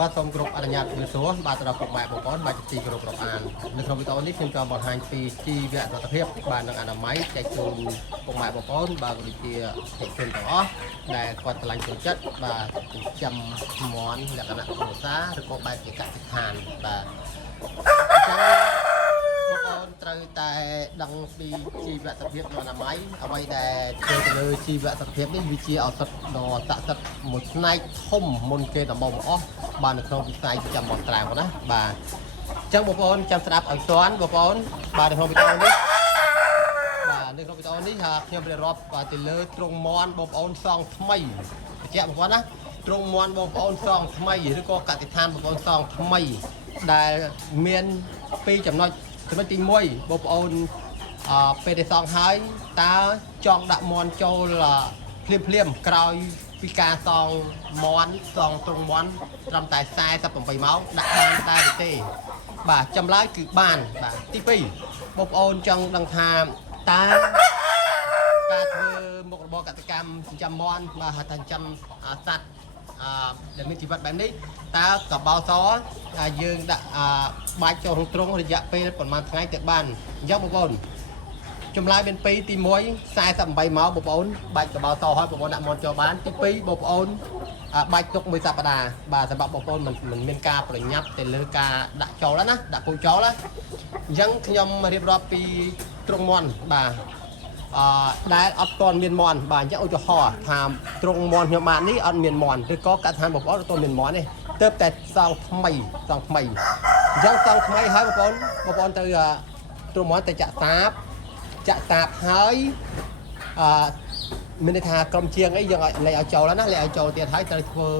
បាទសូមគោរពអនុញ្ញាតជំរាបសួរបាទទៅដល់ពុកម៉ែបងប្អូនបាទជាទីគោរពរាប់អាននៅក្នុងវីដេអូនេះខ្ញុំចង់បង្ហាញពីជីវសុខភាពបាទនិងអនាម័យចែកជូនពុកម៉ែបងប្អូនបាទក៏ដូចជាអ្នកជនទាំងអស់ដែលគាត់ឆ្លាញ់ចូលចិត្តបាទចិញ្ចឹមមាន់លក្ខណៈគ្រួសារឬក៏បែបជាកសិដ្ឋានបាទអញ្ចឹងបងប្អូនត្រូវតែដឹងពីជីវសុខភាពនិងអនាម័យអ្វីដែលធ្វើទៅលើជីវសុខភាពនេះវាជាឱសថដ៏ស័ក្តិសិទ្ធិមួយផ្នែកធំមុនគេដំបូងបង្អស់បាទនៅក្នុងវិស័យចិញ្ចឹមមាន់ត្រាវណាបាទអញ្ចឹងបងប្អូនចាំស្ដាប់ឲ្យស្ទាន់បងប្អូនបាទនៅក្នុងវីដេអូនេះបាទនៅក្នុងវីដេអូនេះខ្ញុំរៀបរាប់ទៅលើទ្រង់មាន់បងប្អូនសងថ្មីបញ្ជាក់បងប្អូនណាទ្រង់មាន់បងប្អូនសងថ្មីឬក៏កសិដ្ឋានបងប្អូនសងថ្មីដែលមាន2ចំណុចចំណុចទី1បងប្អូនពេលដែលសងហើយតើចង់ដាក់មាន់ចូលភ្លាមក្រោយពីការសងមាន់សងទ្រង់មាន់ត្រឹមតែ48ម៉ោងដាក់បានតែទេបាទចម្លើយគឺបានបាទទី2បងប្អូនចង់ដឹងថាតើការធ្វើមុខរបរកសិកម្មចិញ្ចឹមមាន់បាទហៅថាចិញ្ចឹមសត្វដែលមានជីវិតបែបនេះតើកបោសយើងដាក់បាច់ចូលក្នុងទ្រុងរយៈពេលប្រហែលថ្ងៃទៅបានអញ្ចឹងបងប្អូនចម្លើយមាន2ទី1 48ម៉ោងបងប្អូនបាច់កបោសហើយបងប្អូនដាក់មាន់ចូលបានទី2បងប្អូនបាច់ទុក1សប្តាហ៍បាទសម្រាប់បងប្អូនមិនមានការប្រញាប់ទៅលើការដាក់ចូលណាដាក់ពូជចូលណាអញ្ចឹងខ្ញុំរៀបរាប់ពីទ្រុងមាន់បាទដែលអត់ទាន់មានមាន់បាទអញ្ចឹងឧទាហរណ៍ថាទ្រង់មាន់ខ្ញុំបាននេះអត់មានមាន់ឬក៏កសិដ្ឋានបងប្អូនអត់ទាន់មានមាន់ទេទើបតែសងថ្មីអញ្ចឹងសងថ្មីហើយបងប្អូនទៅទ្រង់មាន់ទៅចាក់សាបហើយមានន័យថាក្រុមជាងអីយើងលេឲ្យចូលណាលេឲ្យចូលទៀតហើយត្រូវធ្វើ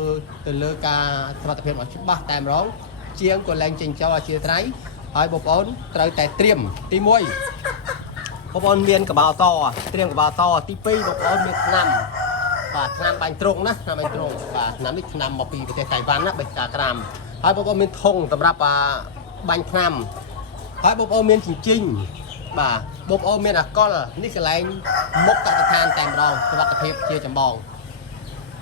ទៅលើការសុខភាពឲ្យច្បាស់តែម្ដងជាងក៏លែងចេញចូលឲ្យជាត្រៃហើយបងប្អូនត្រូវតែត្រៀមទី1បងប្អូនមានកបោសត្រៀមកបោសទី2បងប្អូនមានឆ្នាំបាទឆ្នាំបាញ់ទ្រុងណាឆ្នាំបាញ់ទ្រុងបាទឆ្នាំនេះឆ្នាំមកពីប្រទេសតៃវ៉ាន់ណាបេកាក្រាមហើយបងប្អូនមានធុងសម្រាប់បាញ់ឆ្នាំហើយបងប្អូនមានជញ្ជីងបាទបងប្អូនមានអាកុលនេះកន្លែងមុខកសិដ្ឋានតែម្ដងសុខភាពជាចម្បង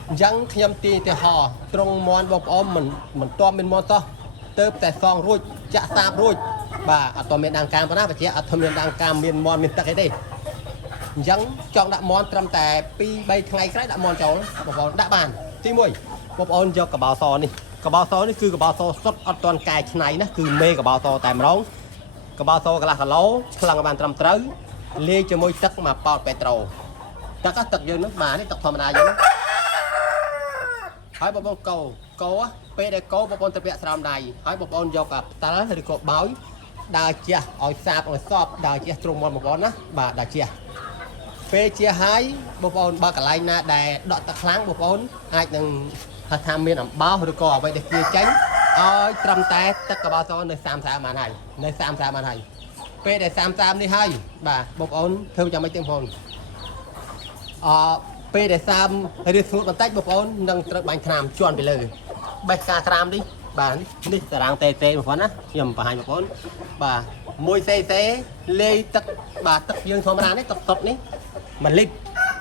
អញ្ចឹងខ្ញុំទាញទៅហោទ្រុងមាន់បងប្អូនមិនទាន់មានមាន់សោះទៅតែសងរួចចាក់សាបរួចបាទអត់ទាន់មានដាំកាមប៉ុណ្ណាបញ្ជាអត់ទាន់មានដាំកាមមានមាន់មានទឹកអីទេអញ្ចឹងចង់ដាក់មាន់ត្រឹមតែ2-3ថ្ងៃក្រោយដាក់មាន់ចូលបងប្អូនដាក់បានទី1បងប្អូនយកកបោសនេះកបោសនេះគឺកបោសសុទ្ធអត់ទាន់កែច្នៃណាគឺមេកបោសតែម្ដងកបោសកន្លះគីឡូឆ្លងបានត្រឹមត្រូវលាយជាមួយទឹកមកប៉ោតពេត្រូទឹកយើងនឹងបាទនេះទឹកធម្មតាយើងហើយបងប្អូនកោពេលដែលកោបងប្អូនទៅពាក់ស្រោមដៃហើយបងប្អូនយកផ្តិលឬក៏បោយដើរជះឲ្យសាបឲ្យសពដើរជះទ្រង់មាន់បងប្អូនណាបាទដើរជះពេលជះហើយបងប្អូនបើកន្លែងណាដែលដក់ទឹកខ្លាំងបងប្អូនអាចនឹងថាមានអំបោសឬក៏អ្វីដែលជាចេញឲ្យត្រឹមតែទឹកកបោសនៅ30បានហើយនៅ30បានហើយពេលដែល30នេះហើយបាទបងប្អូនធ្វើយ៉ាងម៉េចទេបងប្អូនពេលដែលរៀបស្ងួតបន្តិចបងប្អូននឹងត្រូវបាញ់ថ្នាំជន់ពីលើបេះការក្រាមនេះបាទនេះតារាងតេបងប្អូនណាខ្ញុំបង្ហាញបងប្អូនបាទ1 cc លាយទឹកបាទទឹកយើងធម្មតានេះទឹកសុទ្ធនេះ1លីត្រ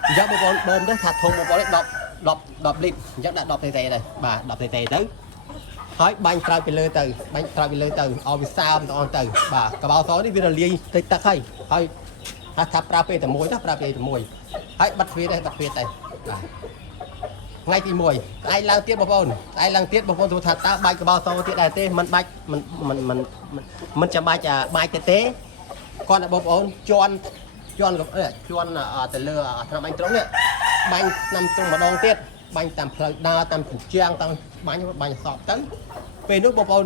អញ្ចឹងបងប្អូនបូមទៅថាធំបងប្អូននេះ10លីត្រអញ្ចឹងដាក់10 cc ទៅបាទ10 cc ទៅហើយបាញ់ក្រោយពីលើទៅឲ្យវាសើមទាំងអស់ទៅបាទកបោសនេះវារលាយតិចទឹកហើយថាប្រើពេលតែមួយទៅប្រើពេលតែមួយហើយបិទទ្វារទៅបាទថ្ងៃទី1ឯងឡើងទៀតបងប្អូនសួរថាតើបាច់កបោសទៀតដែរទេមិនបាច់មិនចាំបាច់បាច់ទេគាត់តែបងប្អូនជន់ទៅលើថ្នាំបាញ់ទ្រុងនេះបាញ់ថ្នាំទ្រុងម្ដងទៀតបាញ់តាមផ្លូវដើរតាមជញ្ជាំងតាមបាញ់សពទៅពេលនោះបងប្អូន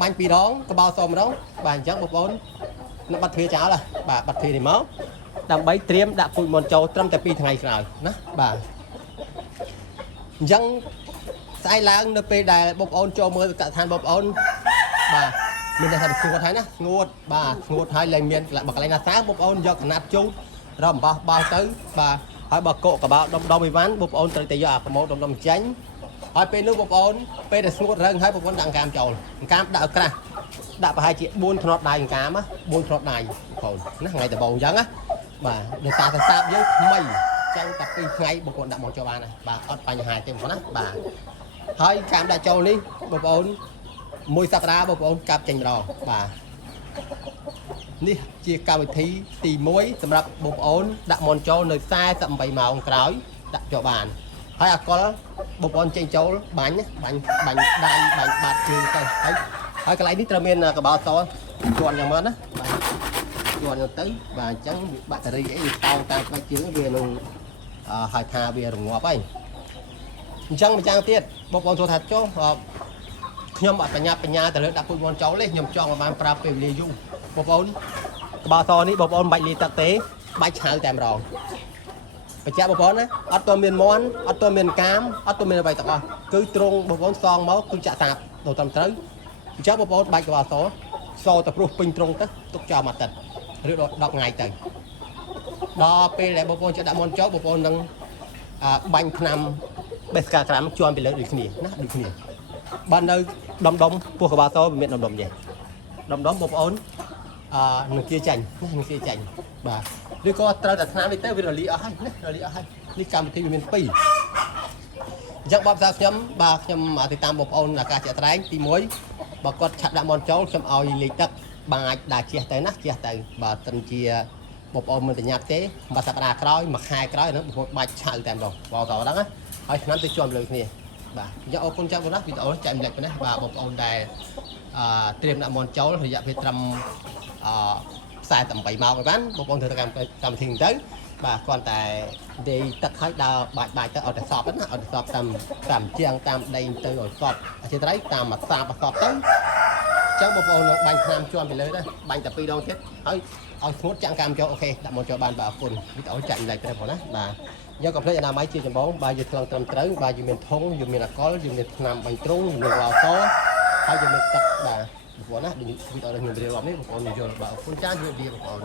បាញ់2ដងកបោសម្ដងបាទអញ្ចឹងបងប្អូននឹងបាត់ទ្វារចោលបាទបាត់ទ្វារនេះមកដើម្បីត្រៀមដាក់ពូជមាន់ចូលត្រឹមតែ2ថ្ងៃក្រោយណាបាទអញ្ចឹងស្អែកឡើងនៅពេលដែលបងប្អូនចូលមើលកសិដ្ឋានបងប្អូនបាទមានតែស្ងួតហើយណាស្ងួតហើយលែងមានបើកន្លែងណាសើបងប្អូនយកកណាត់ជូតរំបោះទៅបាទហើយបើកកបោដុំអីវ៉ាន់បងប្អូនត្រូវតែយកអាប្រម៉ូដុំចាញ់ហើយពេលនោះបងប្អូនពេលដែលស្ងួតរឹងហើយបងប្អូនដាក់កាមចូលកាមដាក់ឲ្យក្រាស់ដាក់ប្រហែលជា4ធ្នាប់ដៃកាម4ធ្នាប់ដៃបងប្អូនណាថ្ងៃដំបូងអញ្ចឹងណាបាទដោយសារតែសាបយើងថ្មីចឹងតែ2ថ្ងៃបងប្អូនដាក់មកចូលបានណាបាទអត់បញ្ហាទេបងប្អូនណាបាទ ហើយកាមដាក់ចូលនេះបងប្អូនមួយសប្តាហ៍បងប្អូនកាប់ចេញម្ដងបាទនេះជាកម្មវិធីទី1សម្រាប់បងប្អូនដាក់មន់ចូលនៅ48ម៉ោងក្រោយដាក់ចូលបានហើយអាកុលបងប្អូនចេញចូលបាញ់ដៃបាញ់បាត់ជើងទៅហើយកន្លែងនេះត្រូវមានកបោសជាន់យ៉ាងម៉េចណាបាទជាន់ទៅបាទអញ្ចឹងបាក់តេរីអីតោងតាមក្បាច់ជើងវានឹងហៅថាវារងាប់ហើយអញ្ចឹងម្យ៉ាងទៀតបងប្អូនចូលថាចុះខ្ញុំអត់បញ្ញាទៅលើដាក់ពូជមន់ចូលទេខ្ញុំចង់ឲ្យបានប្រាប់ពេលវេលាយូរបងប្អូនកបោសនេះបងប្អូនបាច់លាទឹកទេបាច់ឆៅតែម្ដងបញ្ជាក់បងប្អូនណាអត់ទាន់មានមន់អត់ទាន់មានកាមអត់ទាន់មានអ្វីទាំងអស់គឺត្រង់បងប្អូនសងមកគឺចាក់សាបទៅត្រឹមត្រូវអញ្ចឹងបងប្អូនបាច់កបោសទៅព្រោះពេញត្រង់ទៅទុកចោលមួយអាទិត្យឬ10ថ្ងៃទៅដល់ពេលដែលបងប្អូនចាក់ដាក់មន់ចូលបងប្អូននឹងបាញ់ថ្នាំបេសកាក្រាមជន់ពីលើដូចគ្នាណាដូចគ្នាបាននៅដុំពោះកបោសវាមានដុំទេដុំបងប្អូននឹងជាចាញ់នឹងជាចាញ់បាទឬក៏ត្រូវតែថ្នាំនេះទៅវារលាអស់ហើយណារលាអស់ហើយនេះកម្មវិធីវាមាន2អញ្ចឹងបបសាខ្ញុំបាទខ្ញុំទៅតាមបងប្អូនអាកាសជាក់ស្ដែងទី1បើគាត់ឆាប់ដាក់មន់ចូលខ្ញុំឲ្យលេខទឹកបាច់ដាក់ជះទៅណាជះទៅបាទត្រឹមជាបងប្អូនមិនប្រញាប់ទេមួយសប្តាហ៍ក្រោយមួយខែក្រោយហ្នឹងបងប្អូនបាច់ឆៅតែម្ដងបងតោះហ្នឹងណាហើយឆ្នាំទៅជាប់លើគ្នាបាទអញ្ចឹងអរគុណចាំបងណាវីដេអូចែកម្លែកប៉ុណ្ណេះបាទបងប្អូនដែលត្រៀមដាក់មន់ចូលរយៈពេលត្រឹម48ម៉ោងឲ្យបានបងប្អូនធ្វើកម្មវិធីទៅបាទគ្រាន់តែដេកទឹកឲ្យដើរបាច់ទៅឲ្យតែសពណាឲ្យតែសពតាមជាងតាមដីទៅឲ្យសពអធិស្ឋានតាមអាសាបសពទៅអញ្ចឹងបងប្អូនបាញ់ថ្នាំជាន់ពីលើទៅបាញ់តែ2ដងទៀតហើយឲ្យស្ងួតចាំងកម្មចូលអូខេដាក់មន់ចូលបានបាទអរគុណវីដេអូចែកម្លែកទៅបងណាបាទយកកំភ្លេចអនាម័យជាចម្បងបាទយើងថ្លឹងត្រឹមត្រូវបាទយើងមានធុងយើងមានអាកុលយើងមានថ្នាំបាញ់ទ្រុងយើងមានវ៉ាសហើយយើងមានទឹកបាទបងប្អូនណាដូចវីដេអូនេះខ្ញុំរៀបរាប់នេះបងប្អូនយល់បាទអរគុណចាស់យល់វាបងប្អូន